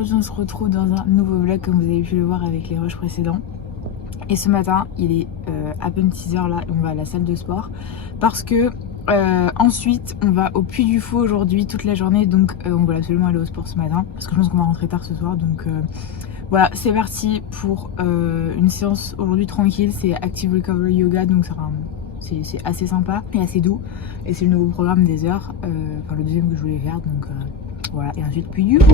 aujourd'hui on se retrouve dans un nouveau vlog comme vous avez pu le voir avec les rushs précédents. Et ce matin il est à peine 6h là et on va à la salle de sport parce que ensuite on va au Puy du Fou aujourd'hui toute la journée, donc on va absolument aller au sport ce matin parce que je pense qu'on va rentrer tard ce soir, donc voilà, c'est parti pour une séance aujourd'hui tranquille. C'est Active Recovery Yoga, donc c'est assez sympa et assez doux, et c'est le nouveau programme des heures, enfin le deuxième que je voulais faire, donc voilà. Et ensuite Puy du Fou.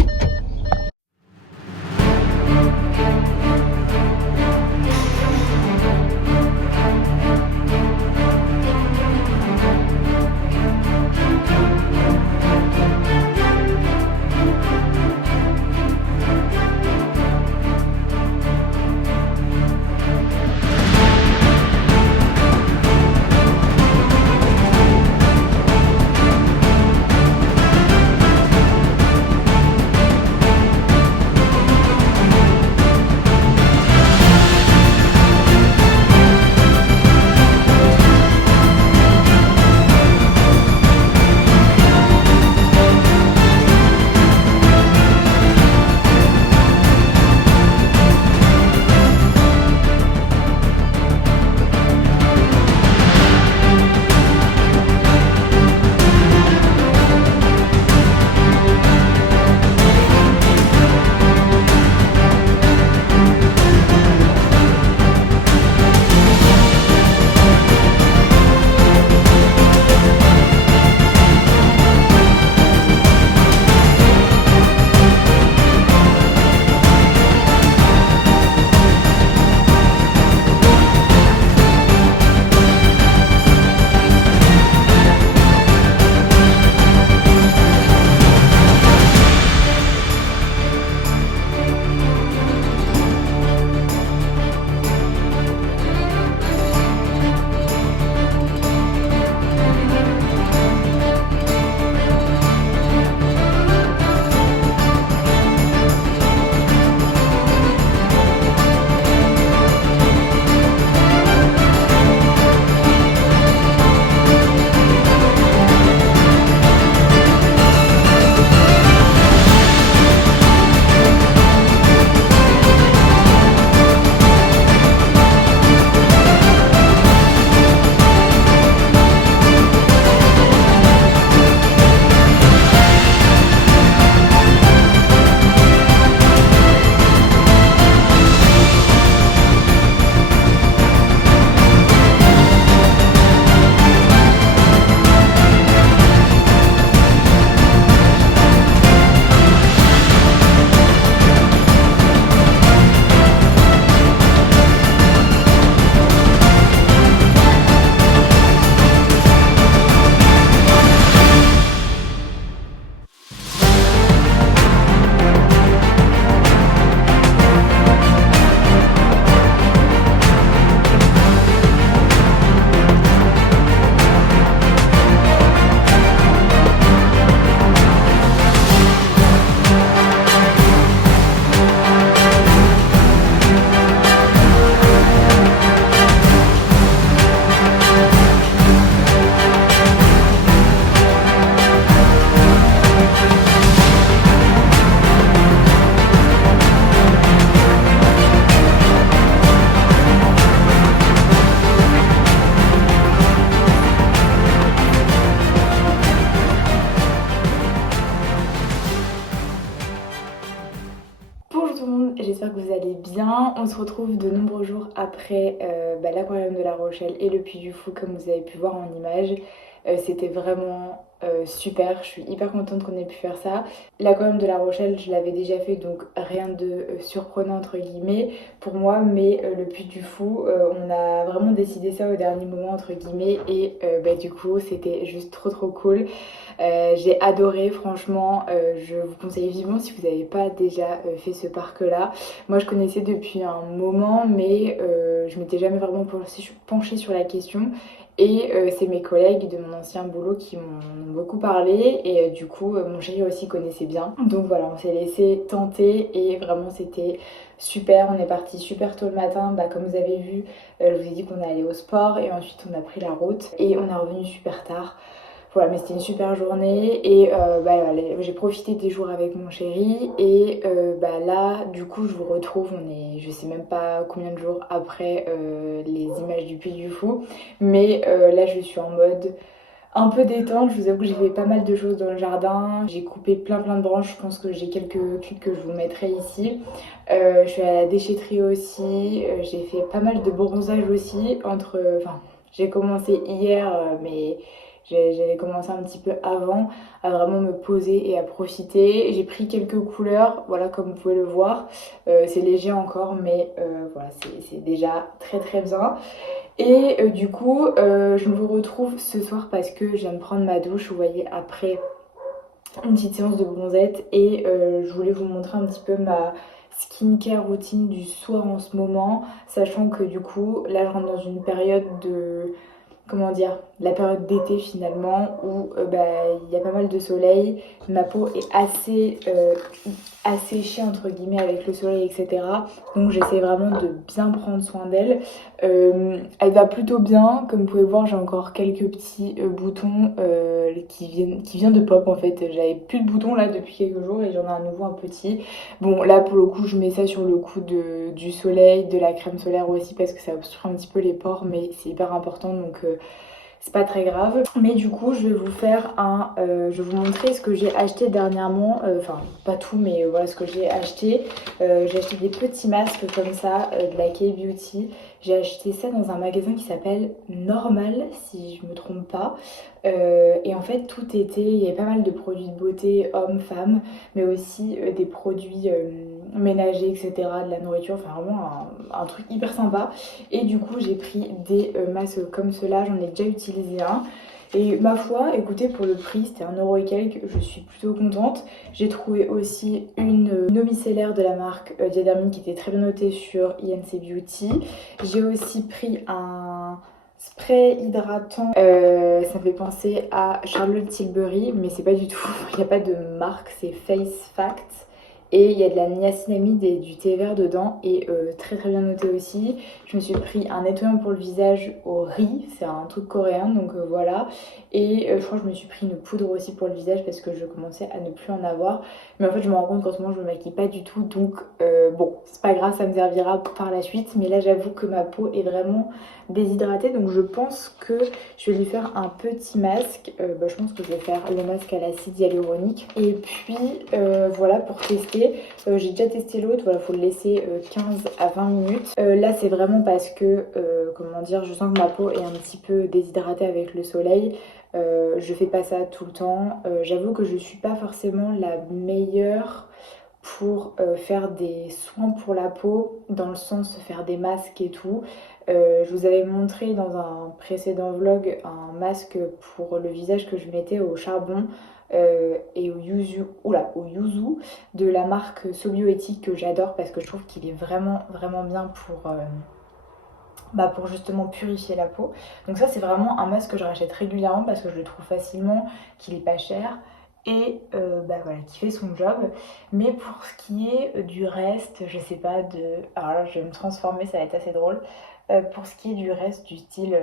J'espère que vous allez bien. On se retrouve de nombreux jours après l'aquarium de La Rochelle et le Puy du Fou, comme vous avez pu voir en image. C'était vraiment super, je suis hyper contente qu'on ait pu faire ça. L'aquarium de La Rochelle, je l'avais déjà fait, donc rien de surprenant entre guillemets pour moi, mais le Puy du Fou, on a vraiment décidé ça au dernier moment entre guillemets, et du coup c'était juste trop cool. J'ai adoré, franchement, je vous conseille vivement si vous n'avez pas déjà fait ce parc là. Moi je connaissais depuis un moment, mais je m'étais jamais vraiment penchée sur la question. Et c'est mes collègues de mon ancien boulot qui m'ont beaucoup parlé, et du coup mon chéri aussi connaissait bien. Donc voilà, on s'est laissé tenter et vraiment c'était super. On est parti super tôt le matin, comme vous avez vu, je vous ai dit qu'on allait au sport et ensuite on a pris la route et on est revenu super tard. Voilà, mais c'était une super journée et j'ai profité des jours avec mon chéri et là du coup je vous retrouve, on est je sais même pas combien de jours après les images du Puy du Fou, mais là je suis en mode un peu détente. Je vous avoue que j'ai fait pas mal de choses dans le jardin, j'ai coupé plein de branches, je pense que j'ai quelques clips que je vous mettrai ici. Je suis à la déchetterie aussi, j'ai fait pas mal de bronzage aussi enfin j'ai commencé hier mais j'avais commencé un petit peu avant à vraiment me poser et à profiter. J'ai pris quelques couleurs, voilà, comme vous pouvez le voir. C'est léger encore, mais voilà, c'est déjà très bien. Et du coup, je me retrouve ce soir parce que je viens de prendre ma douche, vous voyez, après une petite séance de bronzette. Et je voulais vous montrer un petit peu ma skincare routine du soir en ce moment, sachant que du coup, là, je rentre dans une période de comment dire, la période d'été finalement où il y a pas mal de soleil, ma peau est assez asséchée entre guillemets avec le soleil, etc. Donc j'essaie vraiment de bien prendre soin d'elle. Elle va plutôt bien, comme vous pouvez voir j'ai encore quelques petits boutons qui viennent de pop en fait. J'avais plus de boutons là depuis quelques jours et j'en ai à nouveau un petit. Bon là pour le coup je mets ça sur le coup du soleil, de la crème solaire aussi parce que ça obstrue un petit peu les pores, mais c'est hyper important donc c'est pas très grave. Mais du coup je vais vous faire je vais vous montrer ce que j'ai acheté dernièrement, enfin pas tout mais voilà ce que j'ai acheté. J'ai acheté des petits masques comme ça de la K-Beauty. J'ai acheté ça dans un magasin qui s'appelle Normal si je me trompe pas. Et en fait tout était, il y avait pas mal de produits de beauté hommes, femmes, mais aussi des produits ménagers, etc., de la nourriture, enfin vraiment un truc hyper sympa. Et du coup j'ai pris des masques comme cela, j'en ai déjà utilisé un. Et ma foi, écoutez, pour le prix, c'était 1 € et quelques, je suis plutôt contente. J'ai trouvé aussi une eau micellaire de la marque Diadermine qui était très bien notée sur INC Beauty. J'ai aussi pris un spray hydratant, ça me fait penser à Charlotte Tilbury, mais c'est pas du tout, il n'y a pas de marque, c'est Face Facts. Et il y a de la niacinamide et du thé vert dedans et très bien noté aussi. Je me suis pris un nettoyant pour le visage au riz, c'est un truc coréen donc voilà. Et je crois que je me suis pris une poudre aussi pour le visage parce que je commençais à ne plus en avoir. Mais en fait je me rends compte qu'en ce moment je me maquille pas du tout donc bon c'est pas grave, ça me servira par la suite. Mais là j'avoue que ma peau est vraiment déshydratée donc je pense que je vais lui faire un petit masque. Je pense que je vais faire le masque à l'acide hyaluronique. Et puis voilà pour tester. J'ai déjà testé l'autre, voilà, faut le laisser 15 à 20 minutes. Là c'est vraiment parce que, comment dire, je sens que ma peau est un petit peu déshydratée avec le soleil. Je fais pas ça tout le temps. J'avoue que je suis pas forcément la meilleure pour faire des soins pour la peau, dans le sens de faire des masques et tout. Je vous avais montré dans un précédent vlog un masque pour le visage que je mettais au charbon et au yuzu de la marque Sobioéthique que j'adore parce que je trouve qu'il est vraiment bien pour justement purifier la peau. Donc ça c'est vraiment un masque que je rachète régulièrement parce que je le trouve facilement, qu'il est pas cher et voilà, qui fait son job. Mais pour ce qui est du reste, je sais pas alors là je vais me transformer, ça va être assez drôle. Pour ce qui est du reste du style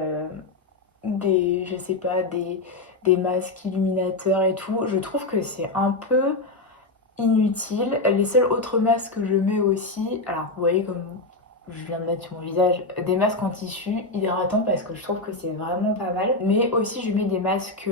je sais pas, des masques illuminateurs et tout, je trouve que c'est un peu inutile. Les seuls autres masques que je mets aussi, alors vous voyez comme je viens de mettre sur mon visage, des masques en tissu hydratants parce que je trouve que c'est vraiment pas mal. Mais aussi je mets des masques,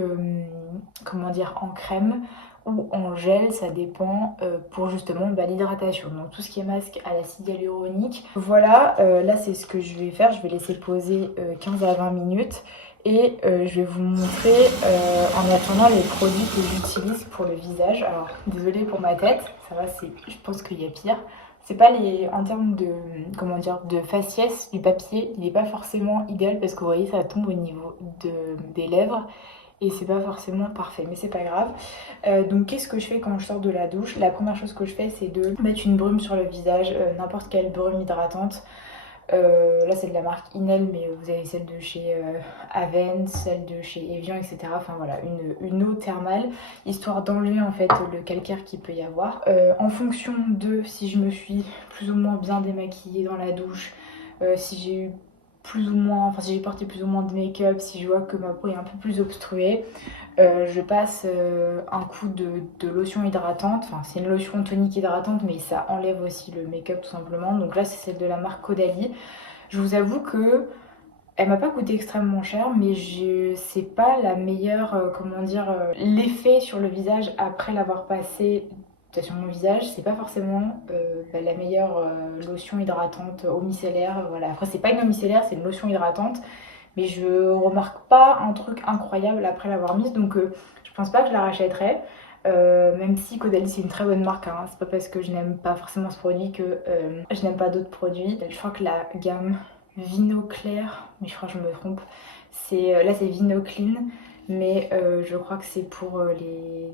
comment dire, en crème ou en gel, ça dépend, pour justement l'hydratation. Donc tout ce qui est masque à l'acide hyaluronique. Voilà, là c'est ce que je vais faire, je vais laisser poser 15 à 20 minutes. Et je vais vous montrer en attendant les produits que j'utilise pour le visage. Alors désolée pour ma tête, ça va, je pense qu'il y a pire. C'est pas en termes de, comment dire, de faciès, du papier, il n'est pas forcément idéal parce que vous voyez ça tombe au niveau des lèvres et c'est pas forcément parfait, mais c'est pas grave. Donc qu'est-ce que je fais quand je sors de la douche? La première chose que je fais c'est de mettre une brume sur le visage, n'importe quelle brume hydratante. Là c'est de la marque Inel mais vous avez celle de chez Aven, celle de chez Evian, etc. Enfin voilà, une eau thermale histoire d'enlever en fait le calcaire qu'il peut y avoir. En fonction de si je me suis plus ou moins bien démaquillée dans la douche, si j'ai eu plus ou moins, enfin si j'ai porté plus ou moins de make-up, si je vois que ma peau est un peu plus obstruée, je passe un coup de lotion hydratante. Enfin, c'est une lotion tonique hydratante, mais ça enlève aussi le make-up tout simplement. Donc là, c'est celle de la marque Caudalie. Je vous avoue que elle m'a pas coûté extrêmement cher, mais c'est pas la meilleure, comment dire, l'effet sur le visage après l'avoir passé sur mon visage, c'est pas forcément la meilleure lotion hydratante eau micellaire. Voilà. Après, c'est pas une eau micellaire, c'est une lotion hydratante, mais je remarque pas un truc incroyable après l'avoir mise, donc je pense pas que je la rachèterai. Même si Caudalie c'est une très bonne marque, hein. C'est pas parce que je n'aime pas forcément ce produit que je n'aime pas d'autres produits. Je crois que la gamme Vino Clair, mais je crois que je me trompe, là c'est Vino Clean, mais je crois que c'est pour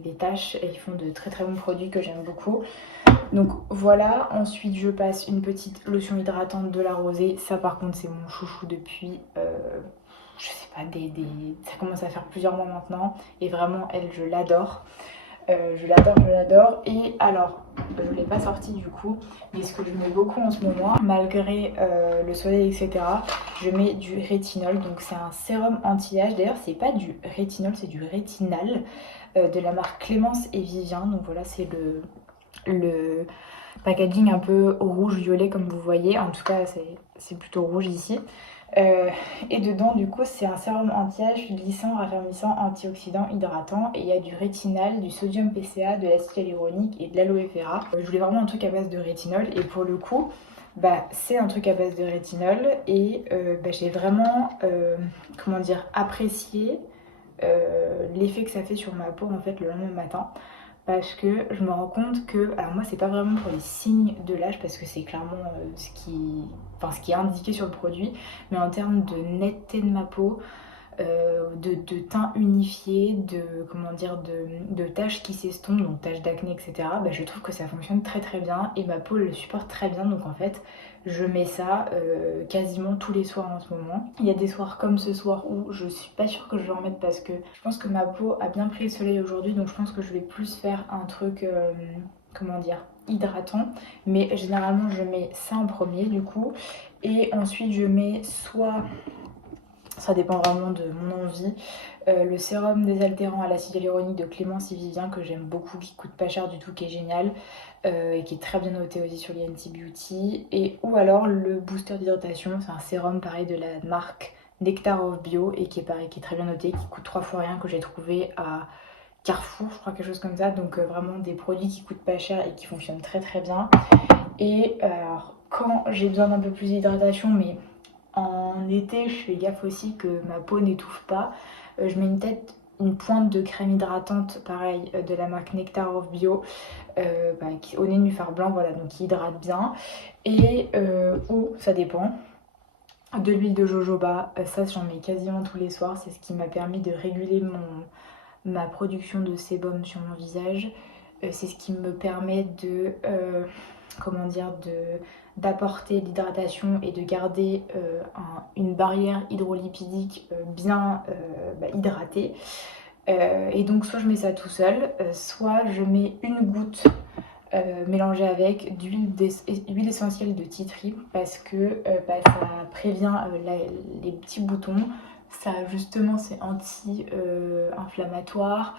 les taches et ils font de très très bons produits que j'aime beaucoup. Donc voilà, ensuite je passe une petite lotion hydratante de la Rosée. Ça par contre c'est mon chouchou depuis, je sais pas, ça commence à faire plusieurs mois maintenant. Et vraiment elle, je l'adore. Je l'adore, je l'adore. Et alors, je ne l'ai pas sorti du coup, mais ce que je mets beaucoup en ce moment, malgré le soleil, etc., je mets du rétinol. Donc c'est un sérum anti-âge. D'ailleurs, c'est pas du rétinol, c'est du rétinal de la marque Clémence et Vivien. Donc voilà, c'est le packaging un peu rouge-violet comme vous voyez. En tout cas, c'est plutôt rouge ici. Et dedans, du coup, c'est un sérum anti-âge glissant, raffermissant, antioxydant, hydratant. Et il y a du rétinal, du sodium PCA, de l'acide hyaluronique et de l'aloe vera. Je voulais vraiment un truc à base de rétinol. Et pour le coup, c'est un truc à base de rétinol. Et j'ai vraiment, comment dire, apprécié l'effet que ça fait sur ma peau en fait le lendemain matin. Parce que je me rends compte que, alors moi c'est pas vraiment pour les signes de l'âge parce que c'est clairement ce qui est indiqué sur le produit, mais en termes de netteté de ma peau, de teint unifié, comment dire, de taches qui s'estompent, donc taches d'acné, etc. Je trouve que ça fonctionne très très bien et ma peau le supporte très bien. Donc en fait, je mets ça quasiment tous les soirs en ce moment. Il y a des soirs comme ce soir où je suis pas sûre que je vais en mettre parce que je pense que ma peau a bien pris le soleil aujourd'hui, donc je pense que je vais plus faire un truc, comment dire, hydratant. Mais généralement, je mets ça en premier du coup. Et ensuite, je mets soit, ça dépend vraiment de mon envie, le sérum désaltérant à l'acide hyaluronique de Clémence et Vivien que j'aime beaucoup, qui coûte pas cher du tout, qui est génial et qui est très bien noté aussi sur l'ENT Beauty. Et ou alors le booster d'hydratation, c'est un sérum pareil de la marque Nectar of Bio et qui est pareil, qui est très bien noté, qui coûte 3 fois rien, que j'ai trouvé à Carrefour, je crois, quelque chose comme ça. Donc vraiment des produits qui coûtent pas cher et qui fonctionnent très très bien. Et alors quand j'ai besoin d'un peu plus d'hydratation, mais en été, je fais gaffe aussi que ma peau n'étouffe pas. Je mets une pointe de crème hydratante, pareil, de la marque Nectar of Bio, au nénuphar blanc, voilà, donc qui hydrate bien. Et ou, ça dépend, de l'huile de jojoba, ça j'en mets quasiment tous les soirs. C'est ce qui m'a permis de réguler ma production de sébum sur mon visage. C'est ce qui me permet de, comment dire, d'apporter l'hydratation et de garder une barrière hydrolipidique bien hydratée. Et donc soit je mets ça tout seul, soit je mets une goutte mélangée avec d'huile essentielle de tea tree parce que ça prévient les petits boutons. Ça justement c'est anti-inflammatoire,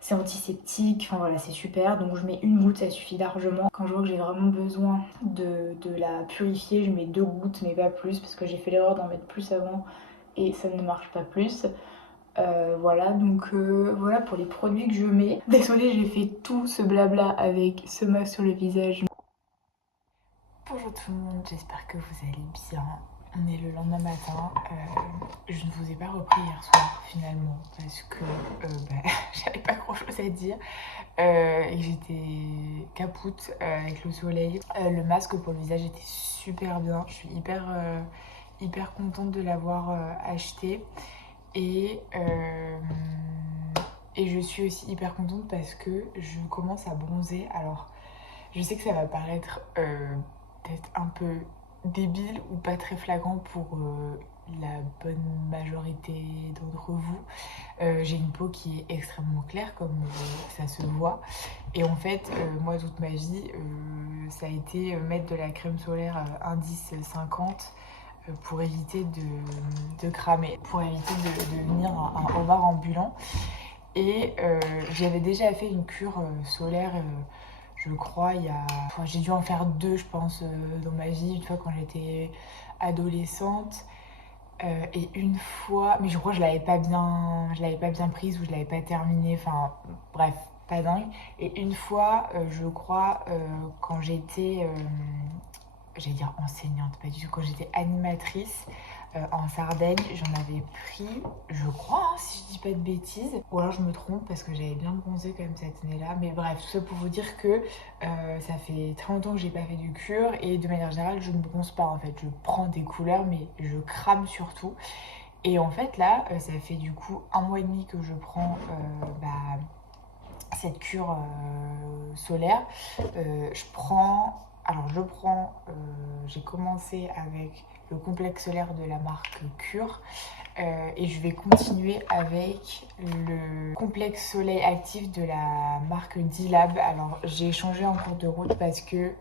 c'est antiseptique, enfin voilà, c'est super. Donc je mets une goutte, ça suffit largement. Quand je vois que j'ai vraiment besoin de la purifier, je mets 2 gouttes, mais pas plus, parce que j'ai fait l'erreur d'en mettre plus avant et ça ne marche pas plus. Voilà, donc voilà pour les produits que je mets. Désolée, j'ai fait tout ce blabla avec ce masque sur le visage. Bonjour tout le monde, j'espère que vous allez bien. On est le lendemain matin. Je ne vous ai pas repris hier soir finalement parce que j'avais pas grand chose à dire et j'étais capoute avec le soleil. Le masque pour le visage était super bien. Je suis hyper contente de l'avoir acheté et je suis aussi hyper contente parce que je commence à bronzer. Alors je sais que ça va paraître peut-être un peu débile ou pas très flagrant pour la bonne majorité d'entre vous. J'ai une peau qui est extrêmement claire comme ça se voit et en fait moi toute ma vie ça a été mettre de la crème solaire indice 50 pour éviter de cramer, pour éviter de devenir un homard ambulant. Et j'avais déjà fait une cure solaire, je crois, enfin, j'ai dû en faire 2, je pense, dans ma vie, une fois quand j'étais adolescente. Et une fois, mais je crois que je l'avais pas bien prise ou je l'avais pas terminée, enfin bref, pas dingue. Et une fois, je crois, quand j'allais dire enseignante, pas du tout, quand j'étais animatrice en Sardaigne, j'en avais pris, je crois, hein, si je dis pas de bêtises, ou alors je me trompe parce que j'avais bien bronzé quand même cette année-là, mais bref, tout ça pour vous dire que ça fait très longtemps que j'ai pas fait de cure et de manière générale, je ne bronze pas en fait, je prends des couleurs mais je crame surtout. Et en fait là, ça fait du coup 1 mois et demi que je prends cette cure solaire. J'ai commencé avec le complexe solaire de la marque Cure et je vais continuer avec le complexe soleil actif de la marque D-Lab. Alors j'ai changé en cours de route parce que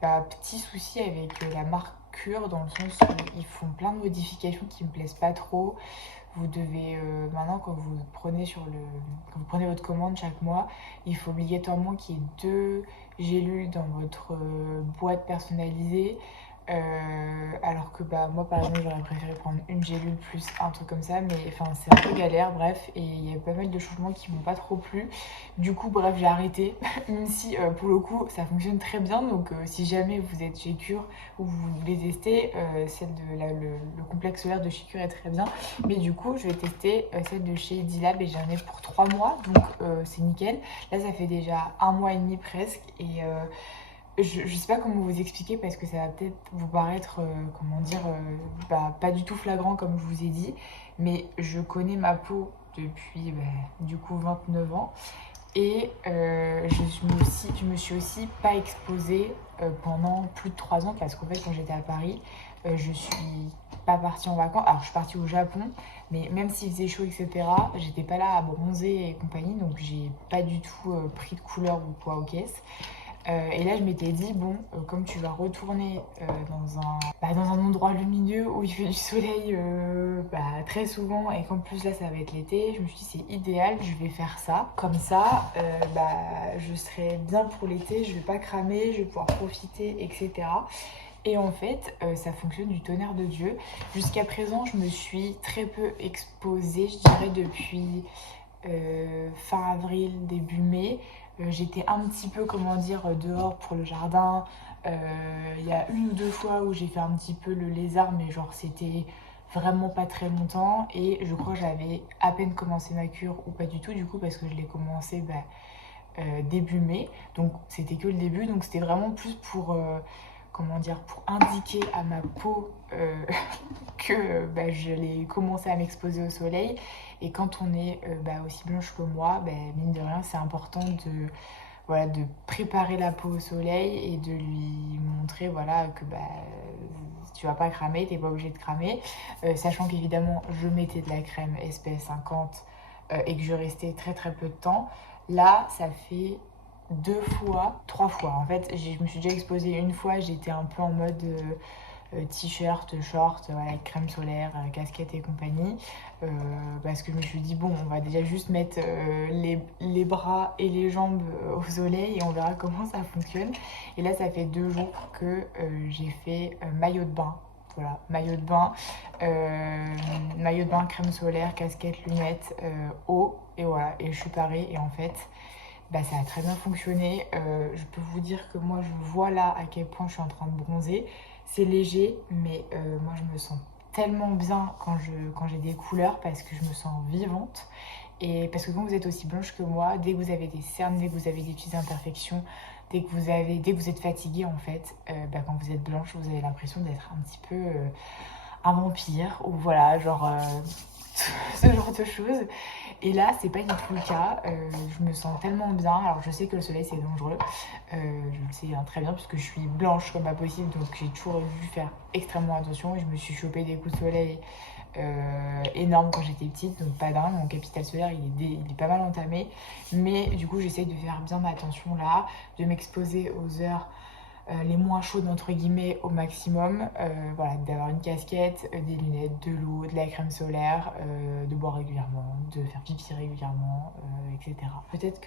petit souci avec la marque Cure dans le sens où ils font plein de modifications qui me plaisent pas trop. Vous devez maintenant quand vous prenez votre commande chaque mois, il faut obligatoirement qu'il y ait 2 gélules dans votre boîte personnalisée. Alors que moi par exemple j'aurais préféré prendre une gélule plus un truc comme ça, mais enfin c'est un peu galère, bref, et il y a pas mal de changements qui m'ont pas trop plu. Du coup bref, j'ai arrêté, même si pour le coup ça fonctionne très bien. Donc si jamais vous êtes chez Cure ou vous voulez tester, le complexe solaire de chez Cure est très bien, mais du coup je vais tester celle de chez D-Lab et j'en ai pour 3 mois, donc c'est nickel. Là ça fait déjà 1 mois et demi presque, et je sais pas comment vous expliquer parce que ça va peut-être vous paraître, pas du tout flagrant comme je vous ai dit, mais je connais ma peau depuis du coup 29 ans et je me suis aussi pas exposée pendant plus de 3 ans parce qu'en fait quand j'étais à Paris, je suis pas partie en vacances. Alors je suis partie au Japon, mais même s'il faisait chaud, etc., j'étais pas là à bronzer et compagnie, donc j'ai pas du tout pris de couleur ou quoi aux caisses. Et là, je m'étais dit, bon, comme tu vas retourner dans un endroit lumineux où il fait du soleil très souvent et qu'en plus là, ça va être l'été, je me suis dit, c'est idéal, je vais faire ça. Comme ça, je serai bien pour l'été, je vais pas cramer, je vais pouvoir profiter, etc. Et en fait, ça fonctionne du tonnerre de Dieu. Jusqu'à présent, je me suis très peu exposée, je dirais, depuis fin avril, début mai. J'étais un petit peu, dehors pour le jardin. Il y a 1 ou 2 fois où j'ai fait un petit peu le lézard, mais genre c'était vraiment pas très longtemps. Et je crois que j'avais à peine commencé ma cure, ou pas du tout du coup, parce que je l'ai commencé début mai. Donc c'était que le début, donc c'était vraiment plus pour pour indiquer à ma peau que je l'ai commencé à m'exposer au soleil. Et quand on est aussi blanche que moi, mine de rien, c'est important de préparer la peau au soleil et de lui montrer que tu vas pas cramer, t'es pas obligé de cramer. Sachant qu'évidemment, je mettais de la crème SPF 50 et que je restais très très peu de temps. Là, ça fait 2 fois, 3 fois. En fait, je me suis déjà exposée une fois, j'étais un peu en mode t-shirt, short, voilà, crème solaire, casquette et compagnie. Parce que je me suis dit, bon, on va déjà juste mettre les bras et les jambes au soleil et on verra comment ça fonctionne. Et là, ça fait 2 jours que j'ai fait maillot de bain. Voilà, maillot de bain, crème solaire, casquette, lunettes, eau, et voilà, et je suis parée. Et en fait, ça a très bien fonctionné. Je peux vous dire que moi, je vois là à quel point je suis en train de bronzer. C'est léger, mais moi, je me sens tellement bien quand j'ai des couleurs parce que je me sens vivante. Et parce que quand vous êtes aussi blanche que moi, dès que vous avez des cernes, dès que vous avez des petites imperfections, dès que vous êtes fatiguée, en fait, quand vous êtes blanche, vous avez l'impression d'être un petit peu un vampire ou voilà, ce genre de choses. Et là, c'est pas du tout le cas. Je me sens tellement bien. Alors, je sais que le soleil, c'est dangereux. Je le sais très bien puisque je suis blanche comme pas possible. Donc, j'ai toujours dû faire extrêmement attention. Et je me suis chopé des coups de soleil énormes quand j'étais petite. Donc, pas dingue. Mon capital solaire, il est pas mal entamé. Mais du coup, j'essaye de faire bien attention là, de m'exposer aux heures les moins chaudes entre guillemets au maximum, voilà, d'avoir une casquette, des lunettes, de l'eau, de la crème solaire, de boire régulièrement, de faire pipi régulièrement, etc. Peut-être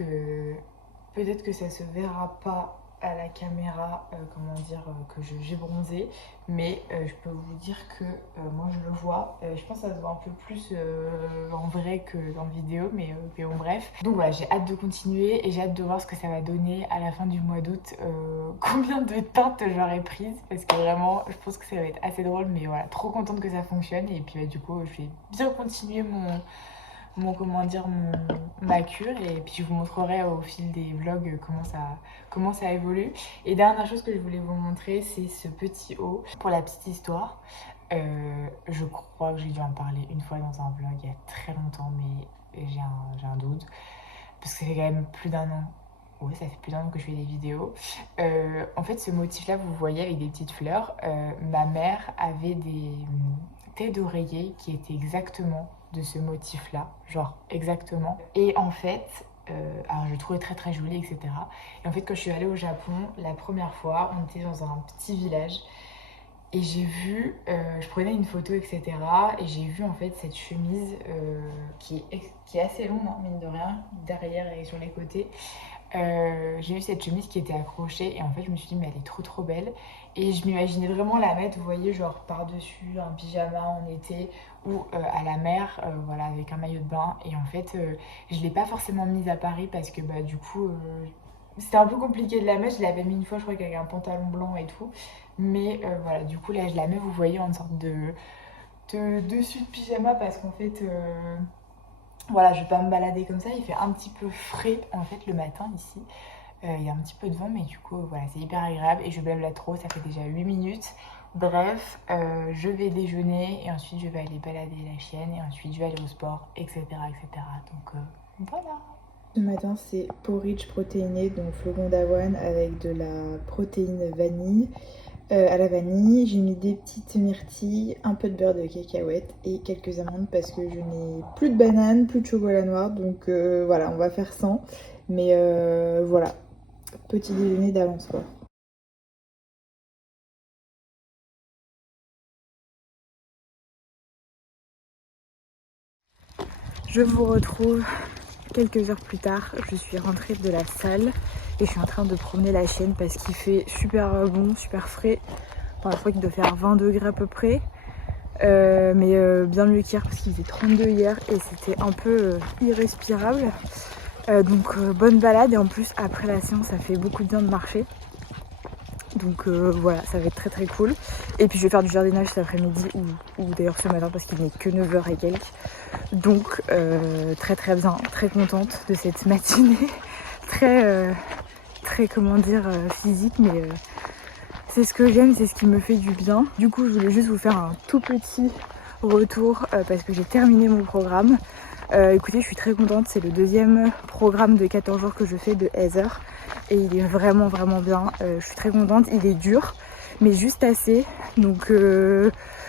que ça se verra pas à la caméra, comment dire, que j'ai bronzé, mais je peux vous dire que moi je le vois. Je pense que ça se voit un peu plus en vrai que dans vidéo, mais bon, bref. Donc voilà, j'ai hâte de continuer et j'ai hâte de voir ce que ça va donner à la fin du mois d'août, combien de teintes j'aurai prises, parce que vraiment je pense que ça va être assez drôle, mais voilà, trop contente que ça fonctionne. Et puis du coup je vais bien continuer ma cure, et puis je vous montrerai au fil des vlogs comment ça évolue. Et dernière chose que je voulais vous montrer, c'est ce petit haut. Pour la petite histoire, je crois que j'ai dû en parler une fois dans un vlog il y a très longtemps, mais j'ai un doute, parce que ça fait quand même plus d'un an. Ouais, ça fait plus d'un an que je fais des vidéos. En fait, ce motif-là, vous voyez, avec des petites fleurs, ma mère avait des têtes d'oreiller qui étaient exactement de ce motif-là, genre exactement. Et en fait, alors je le trouvais très très joli, etc. Et en fait, quand je suis allée au Japon, la première fois, on était dans un petit village. Et j'ai vu, je prenais une photo, etc. Et j'ai vu en fait cette chemise qui est assez longue, hein, mine de rien, derrière et sur les côtés. J'ai vu cette chemise qui était accrochée, et en fait je me suis dit mais elle est trop trop belle, et je m'imaginais vraiment la mettre, vous voyez, genre par-dessus un pyjama en été, ou à la mer, voilà, avec un maillot de bain. Et en fait je l'ai pas forcément mise à Paris parce que bah du coup c'était un peu compliqué de la mettre. Je l'avais mis une fois, je crois, qu'avec un pantalon blanc et tout, mais voilà, du coup là je la mets, vous voyez, en sorte de dessus de pyjama, parce qu'en fait voilà, je vais pas me balader comme ça. Il fait un petit peu frais en fait le matin ici. Il y a un petit peu de vent, mais du coup voilà, c'est hyper agréable. Et je blablate trop, ça fait déjà 8 minutes. Bref, je vais déjeuner et ensuite je vais aller balader la chienne, et ensuite je vais aller au sport, etc. etc. Donc voilà. Ce matin, c'est porridge protéiné, donc flocons d'avoine avec de la protéine vanille. À la vanille, j'ai mis des petites myrtilles, un peu de beurre de cacahuète et quelques amandes, parce que je n'ai plus de banane, plus de chocolat noir, donc voilà, on va faire sans. Mais voilà, petit déjeuner d'avant sport. Je vous retrouve quelques heures plus tard. Je suis rentrée de la salle et je suis en train de promener la chienne parce qu'il fait super bon, super frais. Enfin, je crois qu'il doit faire 20 degrés à peu près. Mais bien mieux qu'hier, parce qu'il faisait 32 hier et c'était un peu irrespirable. Donc bonne balade, et en plus après la séance ça fait beaucoup de bien de marcher. Donc voilà, ça va être très très cool. Et puis je vais faire du jardinage cet après-midi, ou d'ailleurs ce matin, parce qu'il n'est que 9h et quelques. Donc très très bien, très contente de cette matinée. Très comment dire, physique, mais c'est ce que j'aime, c'est ce qui me fait du bien. Du coup je voulais juste vous faire un tout petit retour parce que j'ai terminé mon programme. Écoutez, je suis très contente, c'est le deuxième programme de 14 jours que je fais de Heather, et il est vraiment vraiment bien. Je suis très contente, il est dur mais juste assez. Donc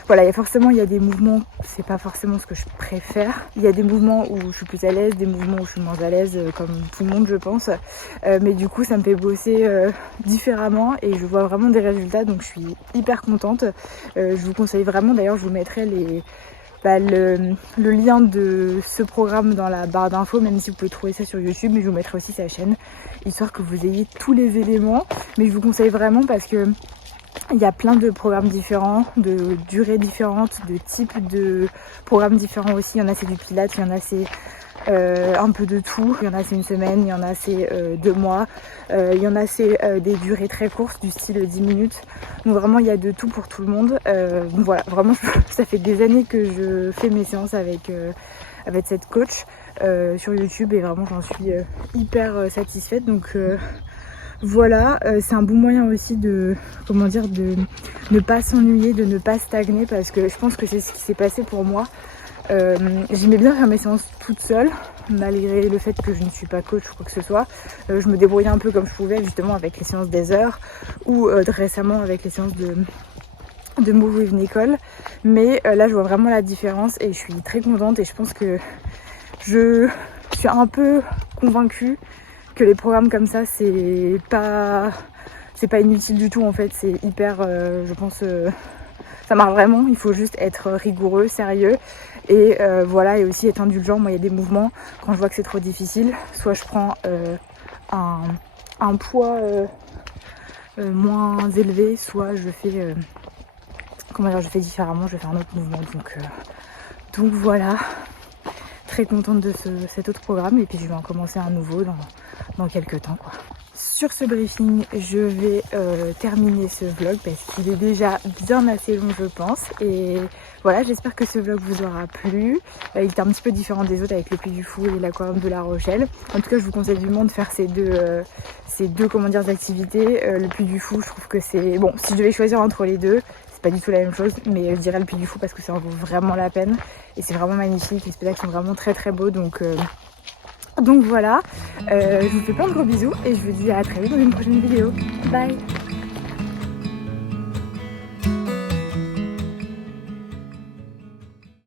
voilà, il y a des mouvements, c'est pas forcément ce que je préfère. Il y a des mouvements où je suis plus à l'aise, des mouvements où je suis moins à l'aise, comme tout le monde je pense. Mais du coup ça me fait bosser différemment et je vois vraiment des résultats, donc je suis hyper contente. Je vous conseille vraiment, d'ailleurs je vous mettrai le lien de ce programme dans la barre d'infos, même si vous pouvez trouver ça sur YouTube, mais je vous mettrai aussi sa chaîne, histoire que vous ayez tous les éléments. Mais je vous conseille vraiment parce que il y a plein de programmes différents, de durées différentes, de types de programmes différents aussi. Il y en a c'est du pilates, il y en a c'est un peu de tout. Il y en a c'est une semaine, il y en a c'est 2 mois, il y en a c'est des durées très courtes du style 10 minutes. Donc vraiment il y a de tout pour tout le monde. Donc voilà, vraiment ça fait des années que je fais mes séances avec cette coach sur YouTube, et vraiment j'en suis hyper satisfaite. Donc voilà, c'est un bon moyen aussi de ne pas s'ennuyer, de ne pas stagner, parce que je pense que c'est ce qui s'est passé pour moi. J'aimais bien faire mes séances toute seule, malgré le fait que je ne suis pas coach ou quoi que ce soit. Je me débrouillais un peu comme je pouvais, justement avec les séances d'Heather, ou récemment avec les séances de Move with Nicole. Mais là je vois vraiment la différence et je suis très contente, et je pense que je suis un peu convaincue que les programmes comme ça c'est pas c'est pas inutile du tout en fait, c'est hyper, je pense, ça marche vraiment, il faut juste être rigoureux, sérieux et voilà, et aussi être indulgent. Moi il y a des mouvements, quand je vois que c'est trop difficile, soit je prends un poids moins élevé, soit je fais, comment dire, je fais différemment, je fais un autre mouvement, donc voilà. Très contente de cet autre programme et puis je vais en commencer un nouveau dans quelques temps quoi. Sur ce briefing, je vais terminer ce vlog parce qu'il est déjà bien assez long je pense. Et voilà, j'espère que ce vlog vous aura plu. Il était un petit peu différent des autres avec le Puy du Fou et l'aquarium de La Rochelle. En tout cas, je vous conseille vivement de faire ces deux comment dire, activités. Le Puy du Fou, je trouve que c'est... Bon, si je devais choisir entre les deux, c'est pas du tout la même chose, mais je dirais le Puy du Fou parce que ça en vaut vraiment la peine. Et c'est vraiment magnifique, les spectacles sont vraiment très très beaux, donc voilà, je vous fais plein de gros bisous et je vous dis à très vite dans une prochaine vidéo. Bye.